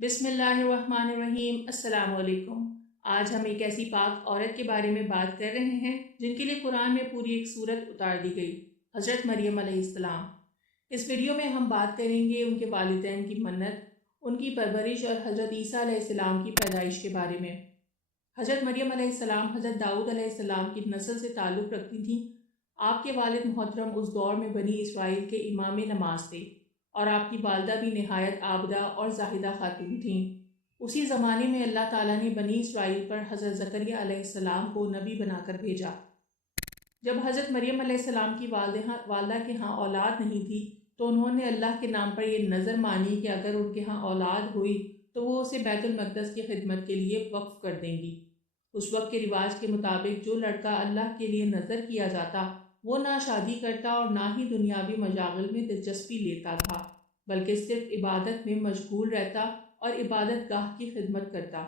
بسم اللہ الرحمن الرحیم۔ السلام علیکم۔ آج ہم ایک ایسی پاک عورت کے بارے میں بات کر رہے ہیں جن کے لیے قرآن میں پوری ایک سورت اتار دی گئی، حضرت مریم علیہ السلام۔ اس ویڈیو میں ہم بات کریں گے ان کے والدین کی منت، ان کی پرورش اور حضرت عیسیٰ علیہ السلام کی پیدائش کے بارے میں۔ حضرت مریم علیہ السلام حضرت داؤد علیہ السلام کی نسل سے تعلق رکھتی تھیں۔ آپ کے والد محترم اس دور میں بنی اسرائیل کے امام نماز تھے اور آپ کی والدہ بھی نہایت عابدہ اور زاہدہ خاتون تھیں۔ اسی زمانے میں اللہ تعالیٰ نے بنی اسرائیل پر حضرت زکریا علیہ السلام کو نبی بنا کر بھیجا۔ جب حضرت مریم علیہ السلام کی والدہ کے ہاں اولاد نہیں تھی تو انہوں نے اللہ کے نام پر یہ نظر مانی کہ اگر ان کے ہاں اولاد ہوئی تو وہ اسے بیت المقدس کی خدمت کے لیے وقف کر دیں گی۔ اس وقت کے رواج کے مطابق جو لڑکا اللہ کے لیے نظر کیا جاتا وہ نہ شادی کرتا اور نہ ہی دنیاوی مشاغل میں دلچسپی لیتا تھا، بلکہ صرف عبادت میں مشغول رہتا اور عبادت گاہ کی خدمت کرتا۔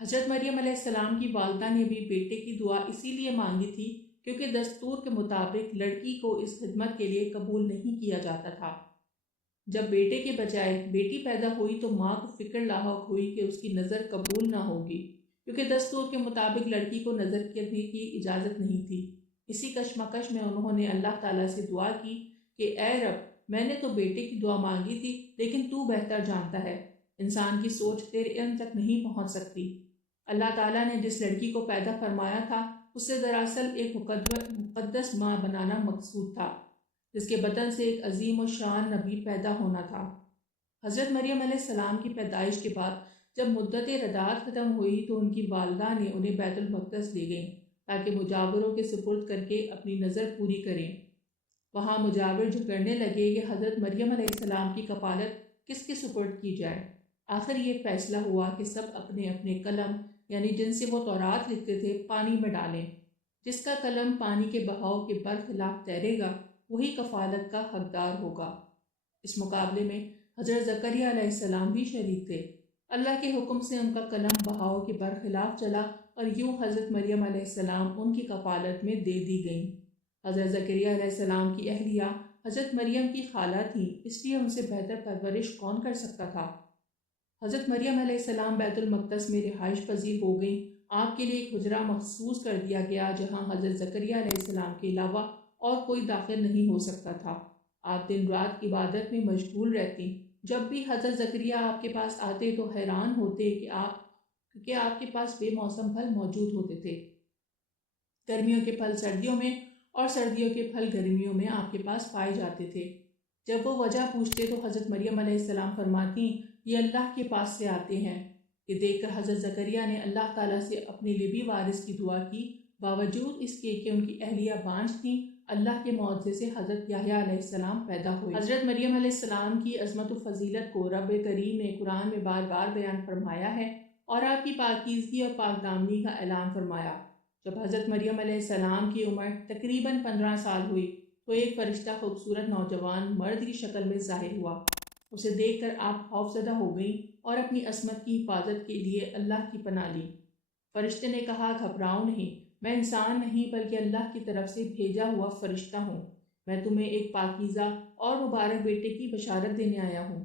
حضرت مریم علیہ السلام کی والدہ نے بھی بیٹے کی دعا اسی لیے مانگی تھی کیونکہ دستور کے مطابق لڑکی کو اس خدمت کے لیے قبول نہیں کیا جاتا تھا۔ جب بیٹے کے بجائے بیٹی پیدا ہوئی تو ماں کو فکر لاحق ہوئی کہ اس کی نظر قبول نہ ہوگی، کیونکہ دستور کے مطابق لڑکی کو نظر کرنے کی اجازت نہیں تھی۔ اسی کشمکش میں انہوں نے اللہ تعالیٰ سے دعا کی کہ اے رب، میں نے تو بیٹے کی دعا مانگی تھی لیکن تو بہتر جانتا ہے، انسان کی سوچ تیرے علم تک نہیں پہنچ سکتی۔ اللہ تعالیٰ نے جس لڑکی کو پیدا فرمایا تھا اس سے دراصل ایک مقدس ماں بنانا مقصود تھا، جس کے بدن سے ایک عظیم و شان نبی پیدا ہونا تھا۔ حضرت مریم علیہ السلام کی پیدائش کے بعد جب مدت رضاعت ختم ہوئی تو ان کی والدہ نے انہیں بیت المقدس لے گئیں تاکہ مجاوروں کے سپرد کر کے اپنی نظر پوری کریں۔ وہاں مجاور جو کرنے لگے کہ حضرت مریم علیہ السلام کی کفالت کس کے سپرد کی جائے۔ آخر یہ فیصلہ ہوا کہ سب اپنے اپنے قلم، یعنی جن سے وہ تورات لکھتے تھے، پانی میں ڈالیں۔ جس کا قلم پانی کے بہاؤ کے برخلاف تیرے گا وہی کفالت کا حقدار ہوگا۔ اس مقابلے میں حضرت زکریا علیہ السلام بھی شریک تھے۔ اللہ کے حکم سے ان کا قلم بہاؤ کے برخلاف چلا اور یوں حضرت مریم علیہ السلام ان کی کفالت میں دے دی گئیں۔ حضرت زکریا علیہ السلام کی اہلیہ حضرت مریم کی خالہ تھیں، اس لیے ان سے بہتر پرورش کون کر سکتا تھا۔ حضرت مریم علیہ السلام بیت المقدس میں رہائش پذیر ہو گئیں۔ آپ کے لیے ایک حجرہ مخصوص کر دیا گیا جہاں حضرت زکریا علیہ السلام کے علاوہ اور کوئی داخل نہیں ہو سکتا تھا۔ آپ دن رات عبادت میں مشغول رہتی۔ جب بھی حضرت زکریا آپ کے پاس آتے تو حیران ہوتے کہ آپ کے پاس بے موسم پھل موجود ہوتے تھے۔ گرمیوں کے پھل سردیوں میں اور سردیوں کے پھل گرمیوں میں آپ کے پاس پائے جاتے تھے۔ جب وہ وجہ پوچھتے تو حضرت مریم علیہ السلام فرماتی یہ اللہ کے پاس سے آتے ہیں۔ یہ دیکھ کر حضرت زکریا نے اللہ تعالیٰ سے اپنے لیے بھی وارث کی دعا کی، باوجود اس کے کہ ان کی اہلیہ بانجھ تھیں۔ اللہ کے معجزے سے حضرت یحییٰ علیہ السلام پیدا ہوئے۔ حضرت مریم علیہ السلام کی عظمت و فضیلت کو رب کریم نے قرآن میں بار بار بیان فرمایا ہے اور آپ کی پاکیزگی اور پاک دامنی کا اعلان فرمایا۔ جب حضرت مریم علیہ السلام کی عمر تقریباً 15 سال ہوئی تو ایک فرشتہ خوبصورت نوجوان مرد کی شکل میں ظاہر ہوا۔ اسے دیکھ کر آپ خوفزدہ ہو گئیں اور اپنی عصمت کی حفاظت کے لیے اللہ کی پناہ لی۔ فرشتے نے کہا گھبراؤ نہیں، میں انسان نہیں بلکہ اللہ کی طرف سے بھیجا ہوا فرشتہ ہوں۔ میں تمہیں ایک پاکیزہ اور مبارک بیٹے کی بشارت دینے آیا ہوں۔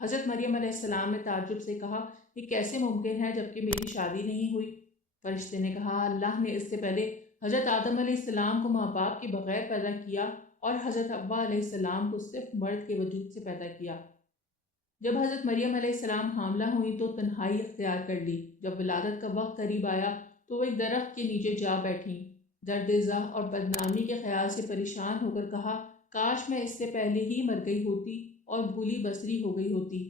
حضرت مریم علیہ السلام نے تعجب سے کہا یہ کیسے ممکن ہے جبکہ میری شادی نہیں ہوئی؟ فرشتے نے کہا اللہ نے اس سے پہلے حضرت آدم علیہ السلام کو ماں باپ کے بغیر پیدا کیا اور حضرت حوا علیہ السلام کو صرف مرد کے وجود سے پیدا کیا۔ جب حضرت مریم علیہ السلام حاملہ ہوئی تو تنہائی اختیار کر لی۔ جب ولادت کا وقت قریب آیا تو وہ ایک درخت کے نیچے جا بیٹھیں۔ درد زہ اور بدنامی کے خیال سے پریشان ہو کر کہا کاش میں اس سے پہلے ہی مر گئی ہوتی اور بھولی بصری ہو گئی ہوتی۔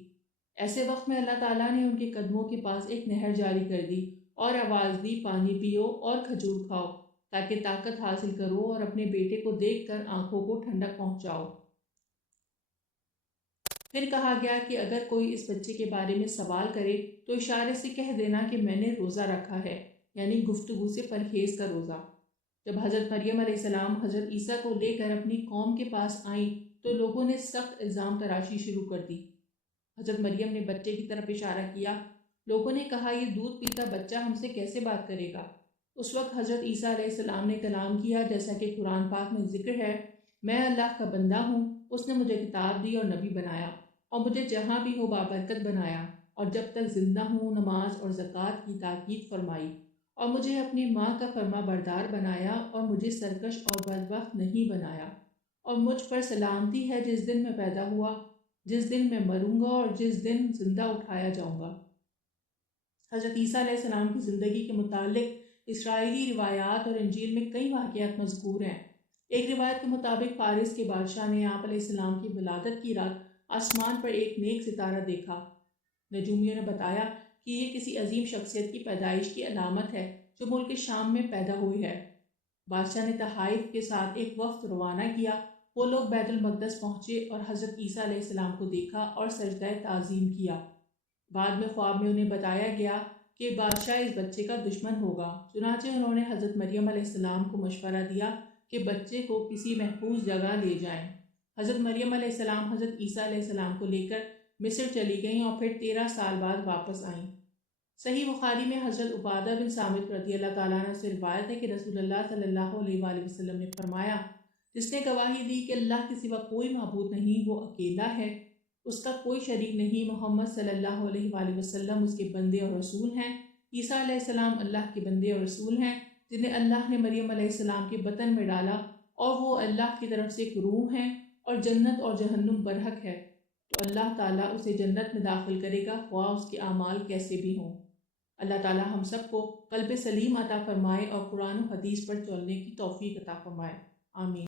ایسے وقت میں اللہ تعالیٰ نے ان کے قدموں کے پاس ایک نہر جاری کر دی اور آواز دی پانی پیو اور کھجور کھاؤ تاکہ طاقت حاصل کرو اور اپنے بیٹے کو دیکھ کر آنکھوں کو ٹھنڈک پہنچاؤ۔ پھر کہا گیا کہ اگر کوئی اس بچے کے بارے میں سوال کرے تو اشارے سے کہہ دینا کہ میں نے روزہ رکھا ہے، یعنی گفتگو سے پرہیز کا روزہ۔ جب حضرت مریم علیہ السلام حضرت عیسیٰ کو لے کر اپنی قوم کے پاس آئیں تو لوگوں نے سخت الزام تراشی شروع کر دی۔ حضرت مریم نے بچے کی طرف اشارہ کیا۔ لوگوں نے کہا یہ دودھ پیتا بچہ ہم سے کیسے بات کرے گا؟ اس وقت حضرت عیسیٰ علیہ السلام نے کلام کیا جیسا کہ قرآن پاک میں ذکر ہے، میں اللہ کا بندہ ہوں، اس نے مجھے کتاب دی اور نبی بنایا اور مجھے جہاں بھی ہو بابرکت بنایا اور جب تک زندہ ہوں نماز اور زکوٰۃ کی تاکید فرمائی، اور مجھے اپنی ماں کا فرما بردار بنایا اور مجھے سرکش اور بدبخت نہیں بنایا، اور مجھ پر سلامتی ہے جس دن میں پیدا ہوا، جس دن میں مروں گا اور جس دن زندہ اٹھایا جاؤں گا۔ حضرت عیسیٰ علیہ السلام کی زندگی کے متعلق اسرائیلی روایات اور انجیل میں کئی واقعات مذکور ہیں۔ ایک روایت کے مطابق فارس کے بادشاہ نے آپ علیہ السلام کی ولادت کی رات آسمان پر ایک نیک ستارہ دیکھا۔ نجومیوں نے بتایا کہ یہ کسی عظیم شخصیت کی پیدائش کی علامت ہے جو ملک شام میں پیدا ہوئی ہے۔ بادشاہ نے تحائف کے ساتھ ایک وفد روانہ کیا۔ وہ لوگ بیت المقدس پہنچے اور حضرت عیسیٰ علیہ السلام کو دیکھا اور سجدہ تعظیم کیا۔ بعد میں خواب میں انہیں بتایا گیا کہ بادشاہ اس بچے کا دشمن ہوگا، چنانچہ انہوں نے حضرت مریم علیہ السلام کو مشورہ دیا کہ بچے کو کسی محفوظ جگہ لے جائیں۔ حضرت مریم علیہ السلام حضرت عیسیٰ علیہ السلام کو لے کر مصر چلی گئیں اور پھر 13 سال بعد واپس آئیں۔ صحیح بخاری میں حضرت عبادہ بن صامت رضی اللہ تعالیٰ عنہ سے روایت ہے کہ رسول اللہ صلی اللہ علیہ وآلہ وسلم نے فرمایا، جس نے گواہی دی کہ اللہ کے سوا کوئی معبود نہیں، وہ اکیلا ہے، اس کا کوئی شریک نہیں، محمد صلی اللہ علیہ وآلہ وسلم اس کے بندے اور رسول ہیں۔ عیسیٰ علیہ السلام اللہ کے بندے اور رسول ہیں جنہیں اللہ نے مریم علیہ السلام کے بطن میں ڈالا، اور وہ اللہ کی طرف سے ایک روح ہیں، اور جنت اور جہنم برحق ہے، تو اللہ تعالیٰ اسے جنت میں داخل کرے گا خواہ اس کے اعمال کیسے بھی ہوں۔ اللہ تعالیٰ ہم سب کو قلب سلیم عطا فرمائے اور قرآن و حدیث پر چلنے کی توفیق عطا فرمائے، آمین۔